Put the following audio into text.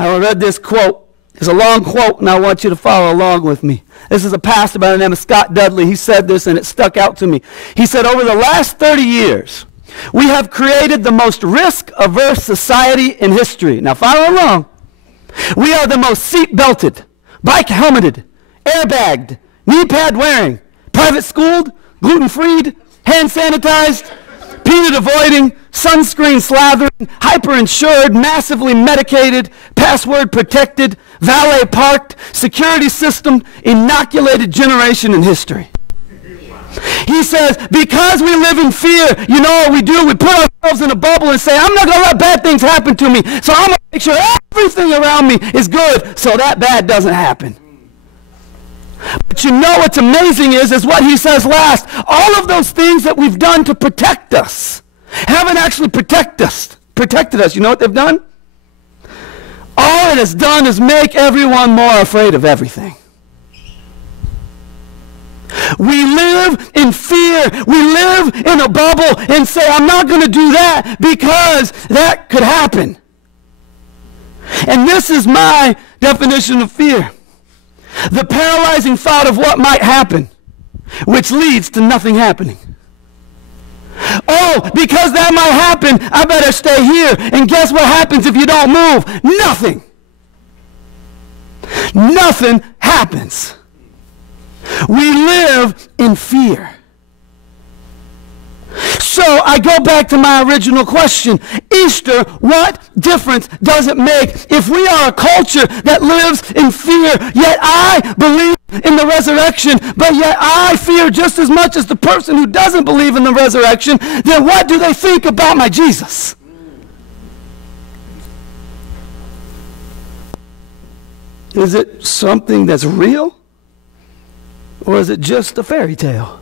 I read this quote. It's a long quote, and I want you to follow along with me. This is a pastor by the name of Scott Dudley. He said this, and it stuck out to me. He said, over the last 30 years, we have created the most risk-averse society in history. Now, follow along. We are the most seat-belted, bike-helmeted, airbagged, knee-pad-wearing, private-schooled, gluten-freed, hand-sanitized, peanut-avoiding, sunscreen-slathering, hyper-insured, massively medicated, password-protected, valet-parked, security-system, inoculated generation in history. He says, because we live in fear, you know what we do? We put ourselves in a bubble and say, I'm not going to let bad things happen to me, so I'm going to make sure everything around me is good so that bad doesn't happen. But you know what's amazing is what he says last. All of those things that we've done to protect us haven't actually protected us. You know what they've done? All it has done is make everyone more afraid of everything. We live in fear. We live in a bubble and say, I'm not going to do that because that could happen. And this is my definition of fear. The paralyzing thought of what might happen, which leads to nothing happening. Oh, because that might happen, I better stay here. And guess what happens if you don't move? Nothing. Nothing happens. We live in fear. So I go back to my original question. Easter, what difference does it make if we are a culture that lives in fear, yet I believe in the resurrection, but yet I fear just as much as the person who doesn't believe in the resurrection? Then what do they think about my Jesus? Is it something that's real? Or is it just a fairy tale?